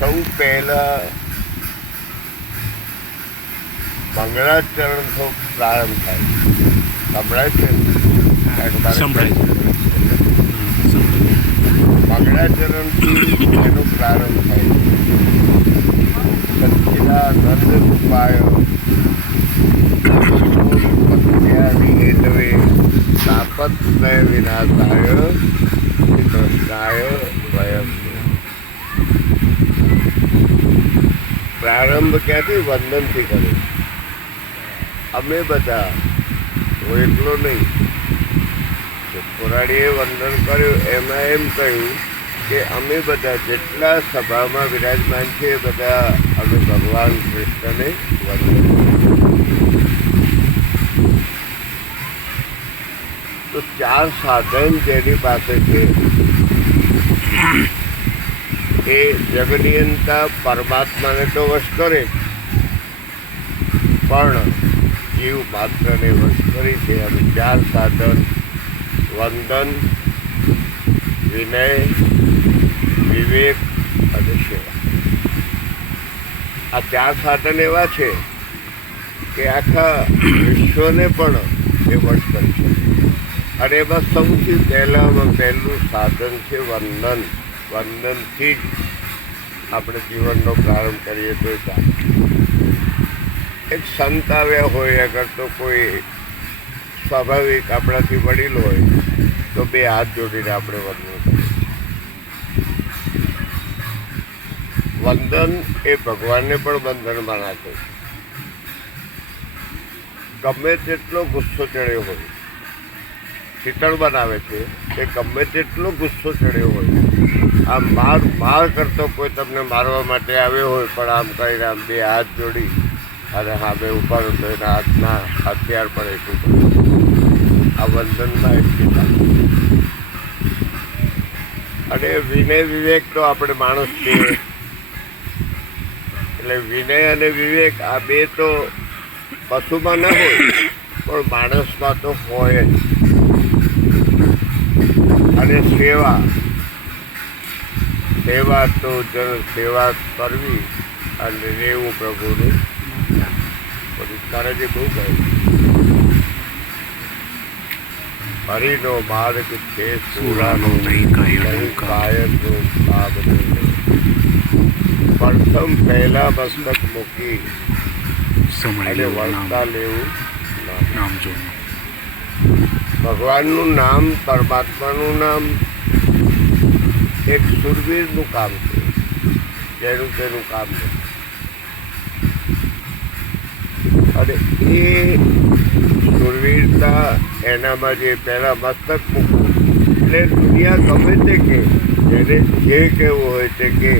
સૌ પહેલા મંગળાચરણ પ્રારંભ થાય. સંભળાય છે? મંગળાચરણથી એનો પ્રારંભ થાય. સચ્ચિદાનંદ રૂપાય હેતવે તાપત્રય વિનાશાય કૃષ્ણાય વયમ. પ્રારંભ ક્યાંથી? વંદનથી કરે. અમે બધા, હું એટલો નહીં, પુરાણીએ વંદન કર્યું એમાં એમ કહ્યું કે અમે બધા જેટલા સભામાં વિરાજમાન છીએ બધા અમે ભગવાન કૃષ્ણને વંદન. તો ચાર સાધન જેની પાસે છે એ જગનિયંતા પરમાત્માને તો વશ કરે, પણ જીવ માત્રને વશ કરી છે. અને ચાર સાધન વંદન, વિનય, વિવેક અને સેવા. આ ચાર સાધન એવા છે કે આખા વિશ્વને પણ એ વશ કરી શકે. અને એમાં સૌથી પહેલું સાધન છે વંદન. વંદનથી જ આપણે જીવનનો પ્રારંભ કરીએ તો ચાલે. એક સંત આવ્યા હોય, અગર તો કોઈ સ્વાભાવિક આપણાથી વડીલ હોય તો બે હાથ જોડીને આપણે વંદન કરીએ. વંદન એ ભગવાનને પણ બંધનમાં નાખે. ગમે તેટલો ગુસ્સો ચડ્યો હોય, શીતળ બનાવે છે એ ગમે તેટલો ગુસ્સો ચડ્યો હોય, આમ માર કરતો કોઈ તમને મારવા માટે આવ્યો હોય પણ આમ કરીને આમ બે હાથ જોડી અને સામે ઉપર તો એના હાથના હથિયાર પણ એટલું કરે. આ વંદનમાં એટલી તાકાત. અને વિનય વિવેક તો આપણે માણસ છીએ એટલે વિનય અને વિવેક આ બે તો પશુમાં ન હોય પણ માણસમાં તો હોય જ. અને સેવા તો સેવા કરવી અને રહેવું પ્રભુનું. તારાજી બહુ કહે હરિનો માર્ગ છે સુરાનો નહીં કાયમનો લાભ નહીં. પ્રથમ પહેલા મસ્તક મૂકી અને વળતા લેવું નામ જોવું. ભગવાનનું નામ, પરમાત્માનું નામ એક સુરવીરનું કામ છે, જેનું તેનું કામ નથી. અને એ સુરવીરતા એનામાં જે પહેલાં મસ્તક મૂકવું એટલે દુનિયા ગમે તે કે જેને જે કહેવું હોય તે કે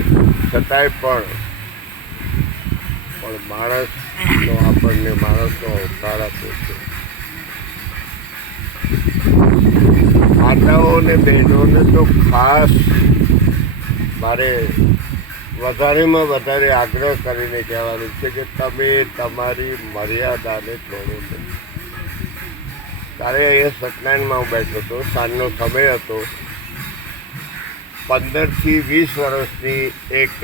છતાંય પણ માણસનો આપણને માણસનો અવતાર આપ્યો છે. માતાઓ અને બહેનોને તો ખાસ મારે વધારેમાં વધારે આગ્રહ કરીને કહેવાનું છે કે તમે તમારી મર્યાદાને તોડો નહીં. ત્યારે અહીંયા સત્યનારાયણમાં હું બેઠો હતો, સાંજનો સમય હતો. 15 થી 20 વર્ષની એક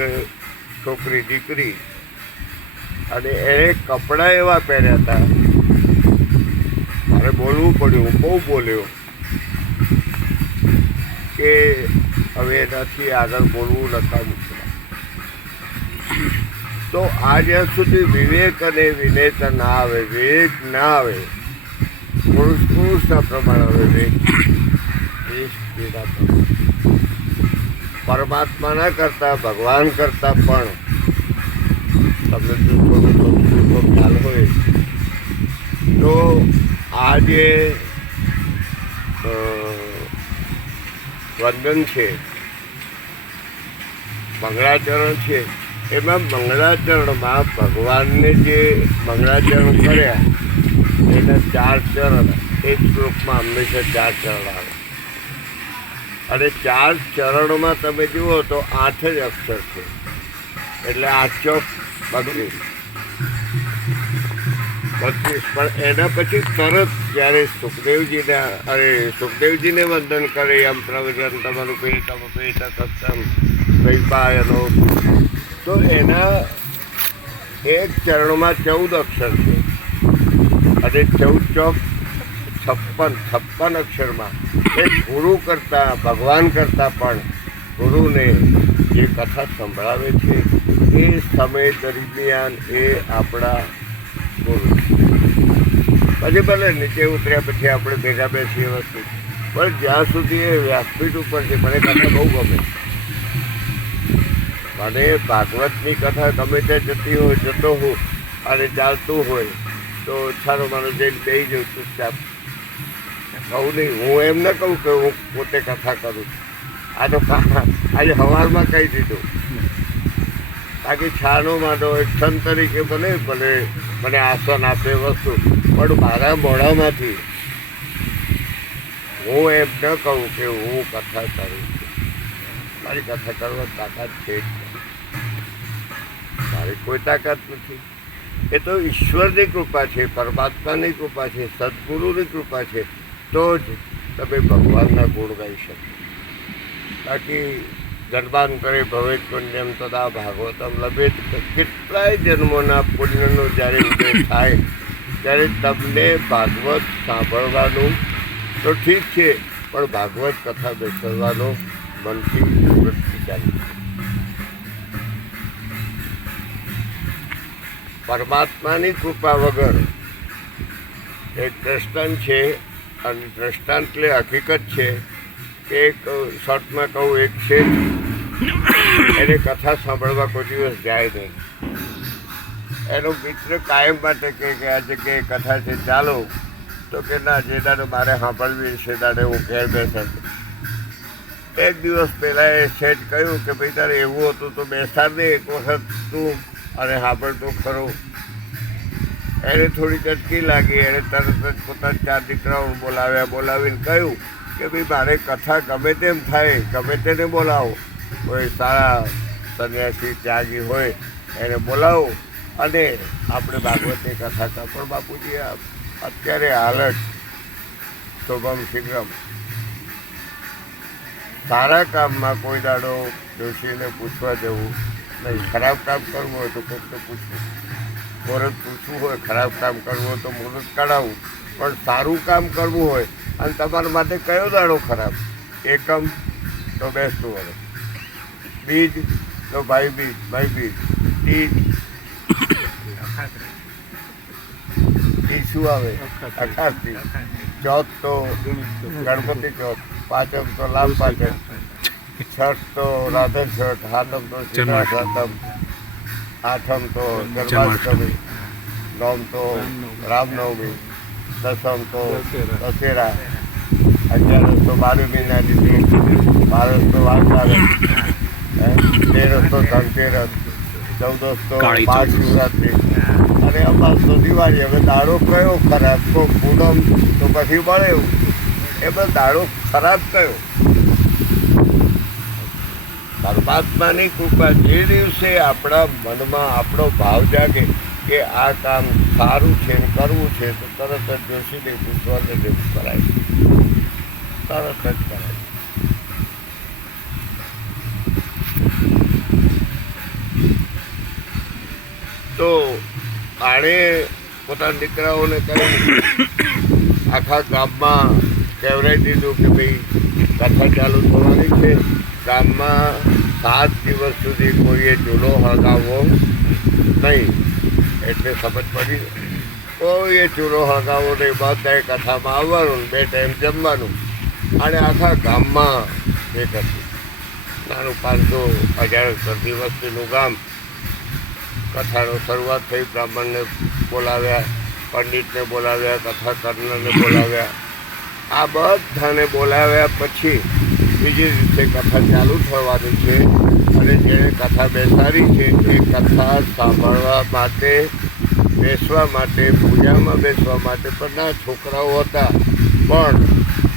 છોકરી દીકરી, અને એણે કપડાં એવા પહેર્યા હતા, મારે બોલવું પડ્યું, હું બહુ બોલ્યો કે હવે એનાથી આગળ બોલવું નકામું છે. તો આ જ્યાં સુધી વિવેક અને વિનયતા ના આવે, વિવેક ના આવે, પુરુષના પ્રમાણે આવે વિવેક, પરમાત્માના કરતાં ભગવાન કરતાં પણ તમને જો થોડું ખ્યાલ હોય તો આ જે વંદન છે, મંગળાચરણ છે, એમાં મંગળાચરણમાં ભગવાનને જે મંગળાચરણ કર્યા એના 4 ચરણ, એક શ્લોકમાં હંમેશા 4 ચરણ આવે. અને 4 ચરણોમાં તમે જુઓ તો 8 જ અક્ષર છે, એટલે 8 ચોક 32. 35 પણ એના પછી તરત જ્યારે સુખદેવજીને વંદન કરે એમ પ્રવચન તમારું પેટમ પેટ સત્તમ વૈપાયનો, તો એના એક ચરણમાં 14 અક્ષર છે અને 14 ચોક 56 અક્ષરમાં એ ગુરુ કરતાં, ભગવાન કરતાં પણ ગુરુને જે કથા સંભળાવે છે એ સમય દરમિયાન એ આપણા ગુરુ. પછી ભલે નીચે ઉતર્યા પછી આપણે ભેગા બેસીએ વસ્તુ, પણ જ્યાં સુધી એ વ્યાસપીઠ ઉપર છે, મને કથા બહુ ગમે. મને ભાગવતની કથા ગમે ત્યાં જતી હોય, જતો હું અને ચાલતું હોય તો છાનો માનો જઈને બેસી જાઉં ચૂપચાપ. કહું નહીં, હું એમ ન કહું કે હું પોતે કથા કરું છું. આ તો આજે સવારમાં કહી દીધું, બાકી છાનો માનો એક સંત તરીકે ભલે મને આસન આપે વસ્તુ, પણ મારા મોઢામાંથી હું એમ ન કહું કે હું કથા કરું છું. મારી કથા કરવા તાકાત છે જ નહીં, મારી કોઈ તાકાત નથી. એ તો ઈશ્વરની કૃપા છે, પરમાત્માની કૃપા છે, સદગુરુની કૃપા છે, તો જ તમે ભગવાનના ગુણ ગાઈ શકો. બાકી જન્માંતરે ભવેત પુણ્યમ તદા ભાગવતમ લભેત, કેટલાય જન્મોના પુણ્યનો જ્યારે ઉદય થાય ત્યારે તમને ભાગવત સાંભળવાનું તો ઠીક છે, પણ ભાગવત કથા બેસાડવાનો મનથી વૃત્તિ ચાલી. પરમાત્માની કૃપા વગર એક દ્રષ્ટાંત છે, અને દ્રષ્ટાંત એટલે હકીકત છે કે એક શોર્ટમાં કહું, એક છે એને કથા સાંભળવા કોઈ દિવસ જાય નહીં. એનો મિત્ર કાયમ માટે કે આ જગ્યાએ કથા છે ચાલો, તો કે ના, જે દાડે મારે સાંભળવી છે દાડે હું ઘેર બેસે. એક દિવસ પહેલાં એ શેઠ કહ્યું કે ભાઈ તારે એવું હતું તો બેસાડ દે એક વખત તું અને સાંભળતો ખરો. એને થોડી ચટકી લાગી. એણે તરત જ પોતાના 4 દીકરાઓ બોલાવીને કહ્યું કે ભાઈ મારે કથા ગમે તેમ થાય, ગમે તેને બોલાવો, કોઈ સારા સંન્યાસી ત્યાગી હોય એને બોલાવો અને આપણે ભાગવતની કથા કર. પણ બાપુજી અત્યારે હાલત શુભમ શીઘ્રમ, સારા કામમાં કોઈ દાડો જોશીને પૂછવા જવું નહીં. ખરાબ કામ કરવું હોય તો કોઈને પૂછવું, મુહૂર્ત પૂછવું હોય, ખરાબ કામ કરવું હોય તો મુહૂર્ત કાઢાવવું, પણ સારું કામ કરવું હોય અને તમારા માટે કયો દાડો ખરાબ? એકમ તો બેસતું વર્ષ, બીજ તો ભાઈ બીજ, તીજ શું આવે અખાત્રી, ચોથ તો ગણપતિ ચોથ, પાંચમ તો લાભ પાંચમ, છઠ તો રાધન છઠ, સાતમ તો સીતા સાતમ, આઠમ તો જન્માષ્ટમી, નવમ તો રામનવમી, દસમ તો દશેરા, 11 તો 12 મહિનાની તીજ, 12 તો વારસારસ, 13 તો ધનતેરસ, 14 તો મહાશિવરાત્રિ અને 22 તો દિવાળી. હવે દાડો કયો ખરાબ? તો પૂનમ તો પછી મળે એવું, એ બધો દાડો ખરાબ કયો? પરમાત્માની કૃપા જે દિવસે આપણા મનમાં આપણો ભાવ જાગે કે આ કામ સારું છે ને કરવું છે, તો તરત જ જોશીને પૂછવાને જેવું કરાય, તરત જ કરાય. તો આણે પોતાના દીકરાઓને કહ્યું, આખા ગામમાં કહેવરાઈ દીધું કે ભાઈ કથા ચાલુ થવાની છે, ગામમાં 7 દિવસ સુધી કોઈએ ચૂલો હળગાવવો નહીં. એટલે સમજ પડી, કોઈએ ચૂલો હળગાવવો નહીં, બધાએ કથામાં આવવાનું, 2 ટાઈમ જમવાનું. અને આખા ગામમાં એક હતું નાનું 500-1000 વસ્તીનું ગામ. કથાનો શરૂઆત થઈ, બ્રાહ્મણને બોલાવ્યા, પંડિતને બોલાવ્યા, કથા કર્ણને બોલાવ્યા. આ બધાને બોલાવ્યા પછી બીજી રીતે કથા ચાલુ થવાની છે. અને જેણે કથા બેસાડી છે એ કથા સાંભળવા માટે, બેસવા માટે, પૂજામાં બેસવા માટે પણ ના છોકરાઓ હતા, પણ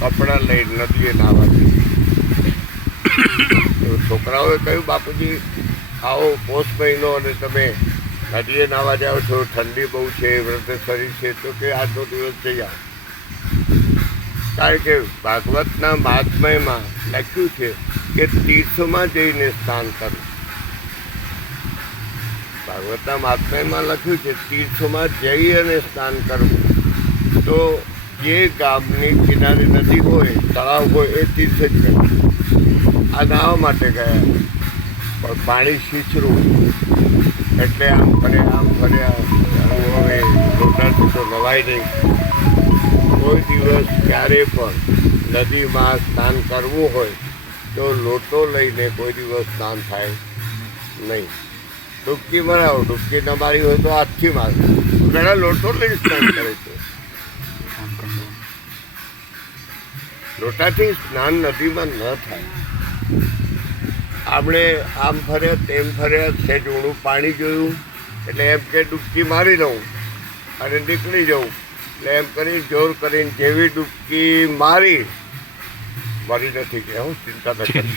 કપડાં લઈને નદીએ નાહવા ગઈ. છોકરાઓએ કહ્યું, બાપુજી આવો પોષ મહિનો અને તમે નદીએ નાવા જાઓ છો, ઠંડી બહુ છે, વ્રત શરીર છે, તો કે આજનો દિવસ જઈ આવો. કારણ કે ભાગવતના મહાત્મ્યમાં લખ્યું છે કે તીર્થમાં જઈને સ્નાન કરવું. ભાગવતના મહાત્મ્યમાં લખ્યું છે તીર્થમાં જઈ અને સ્નાન કરવું. તો જે ગામની કિનારે નદી હોય, તળાવ હોય, એ તીર્થ જ કરે. આ નાહવા માટે ગયા, પણ પાણી છીછરું એટલે આમ ફર્યા. હવે લોટાથી તો નવાય નહીં. કોઈ દિવસ ક્યારે પણ નદીમાં સ્નાન કરવું હોય તો લોટો લઈને કોઈ દિવસ સ્નાન થાય નહીં. ડૂબકી મરાવો, ડૂબકી ન મારી હોય તો હાથથી મારો. ઘણા લોટો લઈને સ્નાન કરે છે. લોટાથી સ્નાન નદીમાં ન થાય. આપણે આમ ફર્યા તેમ ફર્યા, સહેજ ઊંડું પાણી જોયું એટલે એમ કે ડૂબકી મારી લઉં અને નીકળી જાઉં. એટલે એમ કરી જોર કરીને જેવી ડૂબકી મરી નથી કે હું ચિંતા ન કરી,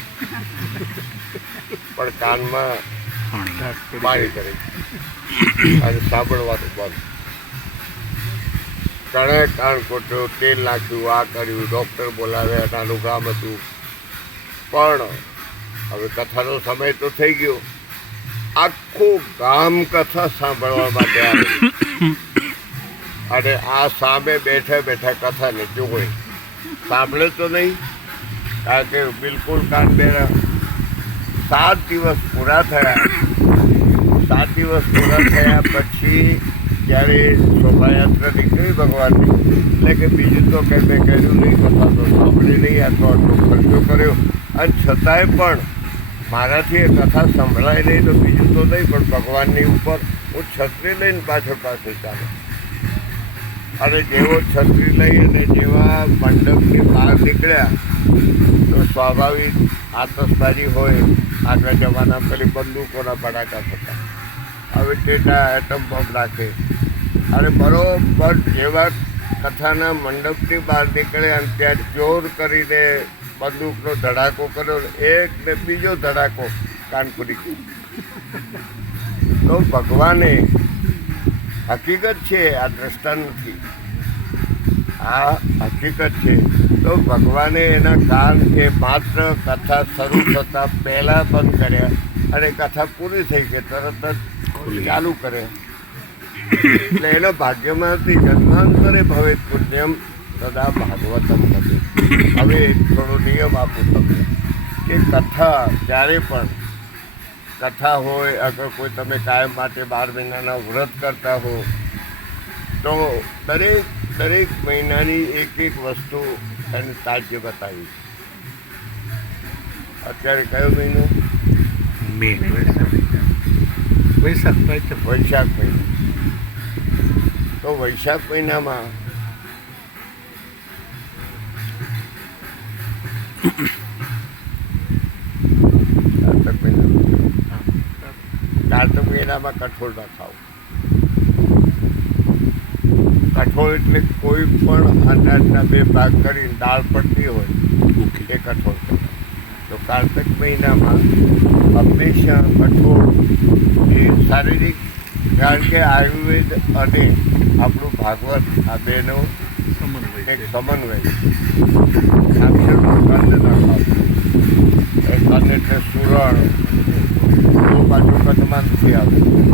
પણ કાનમાં પાણી કરી અને સાંભળવાનું બંધ. કણે કાન કોટ્યો, તેલ નાખ્યું, આ કર્યું, ડૉક્ટર બોલાવ્યા, નાનું ગામ હતું. પણ હવે કથાનો સમય તો થઈ ગયો. આખું ગામ કથા સાંભળવા માટે આવે અને આ સામે બેઠા બેઠા કથાને જોવે. સાંભળે તો નહીં, કારણ કે બિલકુલ કાન બેરા. 7 દિવસ પૂરા થયા. 7 દિવસ પૂરા થયા પછી જ્યારે શોભાયાત્રા નીકળી ભગવાનની, એટલે કે બીજું તો કંઈ મેં કર્યું નહીં, કથા તો સાંભળી નહીં, આ તો આટલો ખર્ચો કર્યો અને છતાંય પણ મારાથી એ કથા સંભળાય નહીં. તો બીજું તો નહીં, પણ ભગવાનની ઉપર હું છત્રી લઈને પાછળ ચાલે. અને જેવો છત્રી લઈ અને જેવા મંડપની બહાર નીકળ્યા તો સ્વાભાવિક આતશબાજી હોય. આગળ જમાનામાં પેલી બંદૂકોના ભડાકા થતા, હવે ટેટા એટમ બોમ્બ રાખે. અને બરોબર જેવા કથાના મંડપની બહાર નીકળ્યા અને ત્યાં જોર કરીને બંદૂકનો ધડાકો કર્યો, એક ને બીજો ધડાકો કાન ખુલી ગયો. તો ભગવાને, હકીકત છે, આ દ્રષ્ટાંત નથી, આ હકીકત છે. તો ભગવાને એના કાન એ માત્ર કથા શરૂ થતાં પહેલાં બંધ કર્યા અને કથા પૂરી થઈ ગઈ તરત જ ચાલુ કરે. એટલે એના ભાગ્યમાં હતી જન્માંતરે ભવેત પુણ્યમ સદા ભાગવતમ નથી. હવે થોડો નિયમ આપું તમને કે કથા જ્યારે પણ કથા હોય, અગર કોઈ તમે કાયમ માટે 12 મહિનાના વ્રત કરતા હો તો દરેક મહિનાની એક વસ્તુ એને તાજ્ય બતાવી. અત્યારે કયો મહિનો? વૈશાખ મહિનો. તો વૈશાખ મહિનામાં કાર્તક મહિનામાં કઠોળ ના ખાવ. કઠોળ એટલે કોઈ પણ અનાજના 2 ભાગ કરીને દાળ પડતી હોય એ કઠોળ કહેવાય. તો કાર્તક મહિનામાં હંમેશા કઠોળ એ શારીરિક, કારણ કે આયુર્વેદ અને આપણું ભાગવત આ બેનો એક સમન્વય. અક્ષરનું કંદ ન ખાવું. એ કંદ એટલે સુરણ, તો બાજુ કંદમાં નથી આવતું.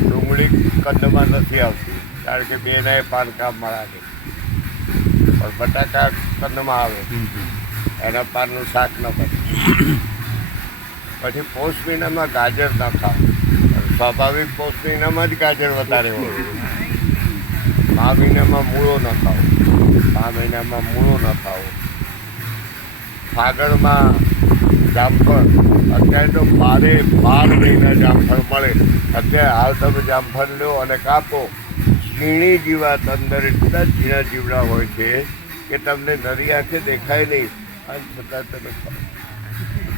ડુંગળી કંદમાં નથી આવતી, કારણ કે બેના પાનકા મળા નહીં. પણ બટાકા કંદમાં આવે, એના પાનનું શાક ન બને. પછી પોષ મહિનામાં ગાજર ન ખાવું. સ્વાભાવિક પોષ મહિનામાં જ ગાજર વધારે હોય. મા મહિનામાં મૂળો ન ખાવો. મા મહિનામાં મૂળો ન ખાવો. ફાગણમાં જામફળ, અત્યારે તો 12 મહિના જામફળ મળે. અત્યારે હાલ તમે જામફળ લો અને કાપો, ઝીણી જીવાત અંદર એટલા ઝીણા જીવડા હોય છે કે તમને નરી આંખે દેખાય નહીં અને છતાં તમે ખાઓ.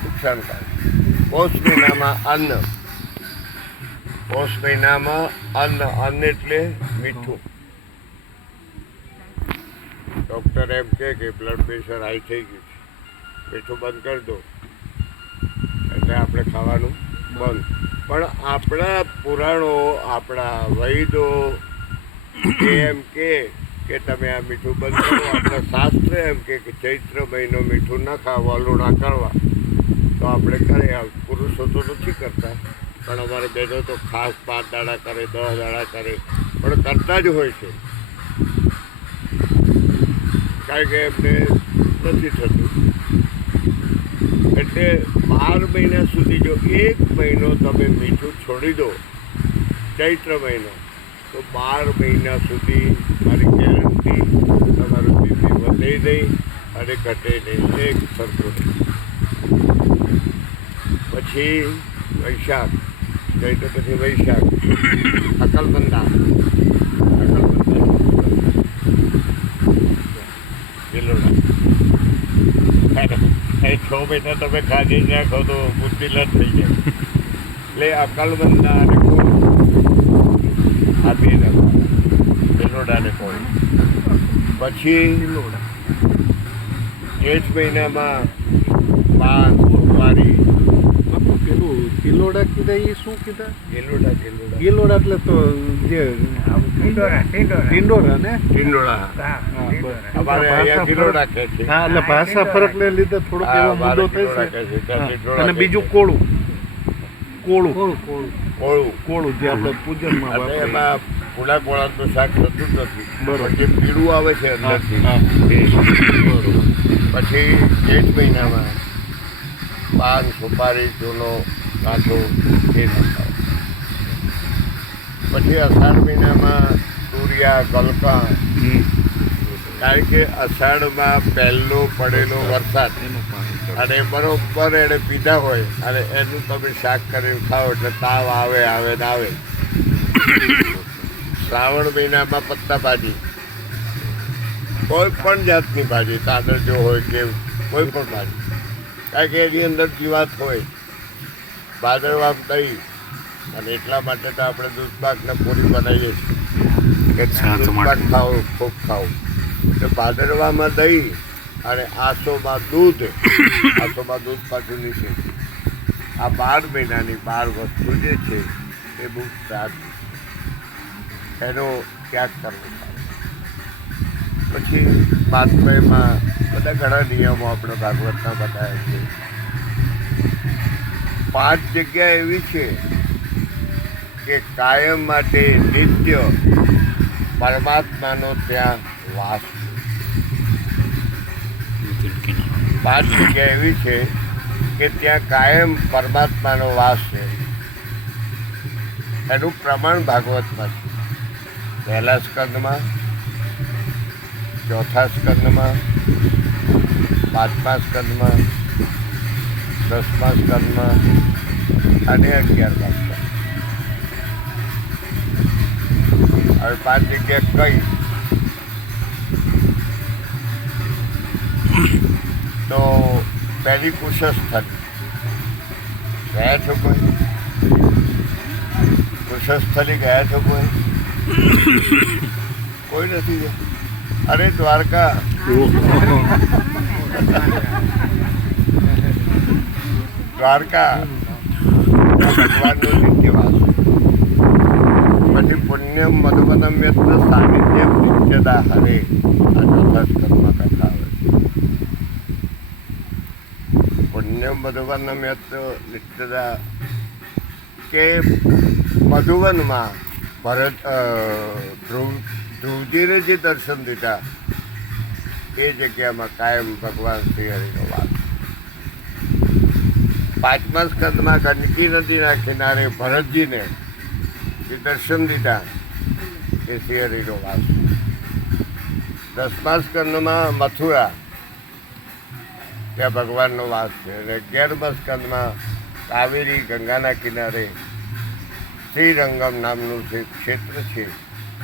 નુકસાનકારક. પોષ મહિનામાં અન્ન. પોષ મહિનામાં અન્ન એટલે મીઠું. ડૉક્ટર એમ કહે કે બ્લડ પ્રેશર હાઈ થઈ ગયું છે, મીઠું બંધ કરી દો, એટલે આપણે ખાવાનું બંધ. પણ આપણા પુરાણો, આપણા વૈદો એમ કે તમે આ મીઠું બંધ કરો. આપણા શાસ્ત્ર એમ કે ચૈત્ર મહિનો મીઠું ના ખાવાનું, ના કરવા. તો આપણે કરીએ. પુરુષો તો નથી કરતા, પણ અમારે બહેનો તો ખાસ 5 દાડા કરે, 10 દાડા કરે, પણ કરતા જ હોય છે. કારણ કે એમને નથી થતું. એટલે 12 મહિના સુધી જો 1 મહિનો તમે મીઠું છોડી દો, ચૈત્ર મહિનો, તો 12 મહિના સુધી મારી ગેરંટી તમારું બીપી વધે નહીં અને ઘટે નહીં, એક સરખું નહીં. પછી વૈશાખ, ચૈત્ર પછી વૈશાખ, અકલબંધા, ગિલોડા. 6 મહિના તમે ખાધી જ નાખો તો બુદ્ધિ લટ થઈ જાય. એટલે અકલબંધા અને કોળ, આ બે ગિલોડા ને કોળ. પછી જેઠ મહિનામાં પાન, સુપારી. પેલું ગિલોડા કીધા એ શું કીધા? ગિલોડા એટલે તો જે ટિંડોરા ને ટીંડોળા. અમારે અહીંયા ગિલોડા કહે છે. હા, એટલે ભાષા ફરક ને લીધે થોડોક એવો મુદ્દો થઈ છે. અને બીજું કોળું જે આપણે પૂજનમાં વાપરીએ. એમાં પૂલા કોળાનું શાક થતું જ નથી. બરોબર. જે પીળું આવે છે અંદરથી. પછી જેઠ મહિનામાં પાન, સુપારી, ચૂનો, કાંઠો એ નાખાય. પછી અષાઢ મહિનામાં તુરિયા, ગલકા. કારણ કે અષાઢમાં પહેલો પડેલો વરસાદ અને બરોબર એને પીધા હોય અને એનું તમે શાક કરીને ખાઓ એટલે તાવ આવે ને આવે. શ્રાવણ મહિનામાં પત્તા ભાજી, કોઈ પણ જાતની ભાજી, તાંદળજો હોય કે કોઈ પણ ભાજી, કારણ કે એની અંદર જીવાત હોય. ભાદરવામાં દહીં, અને એટલા માટે તો આપણે દૂધપાકને પૂરી બનાવીએ છીએ કે દૂધપાક ખાઓ, ખૂબ ખાઓ. એટલે ભાદરવામાં દહીં અને આસોમાં દૂધ પાછું નીચે. આ 12 મહિનાની 12 વસ્તુ જે છે એ બહુ સારી, એનો ત્યાગ કરવો સારો. પછી પાત્મયમાં બધા ઘણા નિયમો આપણે ભાગવતના બતાવ્યા છે. 5 જગ્યા એવી છે કે કાયમ માટે નિત્ય પરમાત્માનો ત્યાં વાસ. 5 જગ્યા એવી છે કે ત્યાં કાયમ પરમાત્માનો વાસ છે. એનું પ્રમાણ ભાગવતમાં છે. 1લા સ્કંદમાં, 4થા સ્કંદમાં, 5મા સ્કંદમાં, 10મા સ્કંદમાં અને 11મા સ્કંદ. હવે 5 જગ્યા કઈ? તો પહેલી કુશસ્થળ. ગયા છો કોઈ? કુશસ્થળી ગયા છો કોઈ? કોઈ નથી ગયા? અરે દ્વારકા. દ્વારકા ભગવાનનો નિત્યવાસ. પછી પુણ્યમ મધુવનમ યત્ર સાનિધ્યમ નિત્યદા હરે. આ 4થા સ્કંદમાં કથા આવે. પુણ્યમ મધુવનમ યત્ર નિત્યદા, કે મધુવનમાં ધ્રુવજીને જે દર્શન દીધા એ જગ્યામાં કાયમ ભગવાન શ્રી હરિનો વાસ. 5મા સ્કંદમાં ગંડકી નદીના કિનારે ભરતજીને જે દર્શન દીધા એ શ્રી હરિનો વાસ. 10મા સ્કંદમાં મથુરા, ત્યાં ભગવાનનો વાસ છે. અને 11મા સ્કંદમાં કાવેરી ગંગાના કિનારે શ્રીરંગમ નામનું જે ક્ષેત્ર છે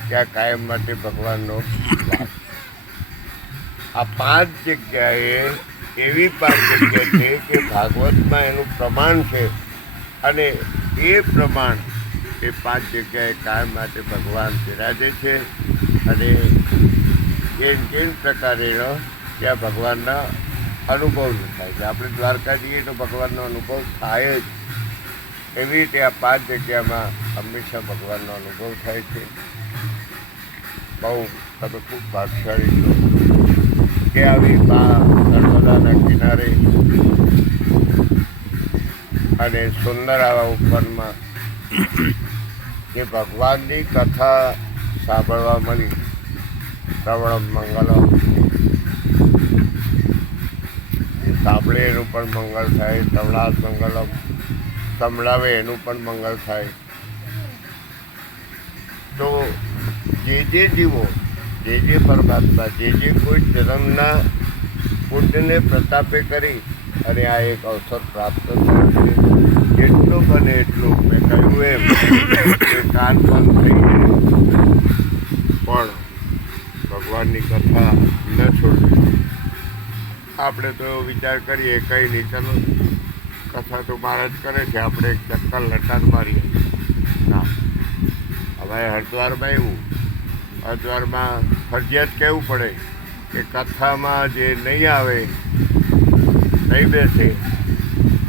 ત્યાં કાયમ માટે ભગવાનનો વાસ. આ 5 જગ્યાએ એવી 5 જગ્યા છે કે ભાગવતમાં એનું પ્રમાણ છે. અને એ પ્રમાણ એ 5 જગ્યાએ કાયમ માટે ભગવાન બિરાજે છે. અને કેમ પ્રકારે ત્યાં ભગવાનના અનુભવ થાય છે. આપણે દ્વારકા જઈએ તો ભગવાનનો અનુભવ થાય જ. એવી રીતે આ 5 જગ્યામાં હંમેશા ભગવાનનો અનુભવ થાય છે. બહુ તમે ખૂબ ભાગશાળી છો કે આવી નર્મદાના કિનારે અને સુંદર આવા ઉપવનમાં જે ભગવાનની કથા સાંભળવા મળી. શ્રવણમ મંગલમ, સાંભળે એનું પણ મંગળ થાય. શ્રવણાદ મંગલમ, સંભળાવે એનું પણ મંગળ થાય. તો જે જીવો, જે પરમાત્મા, જે કોઈ જન્મના પુણ્યને પ્રતાપે કરી અને આ એક અવસર પ્રાપ્ત થયો છે, જેટલું બને એટલું મેં કહ્યું એમ એ કાન બંધ થઈ જાય પણ ભગવાનની કથા ન છોડવી. આપણે તો વિચાર કરીએ કંઈ નહીં, ચાલો કથા તો મહારાજ કરે છે, આપણે એક ચક્કર લટાર મારીએ. ના, હવે હરિદ્વારમાં એવું, હરિદ્વારમાં ફરજિયાત કહેવું પડે કે કથામાં જે નહીં આવે, નહીં બેસે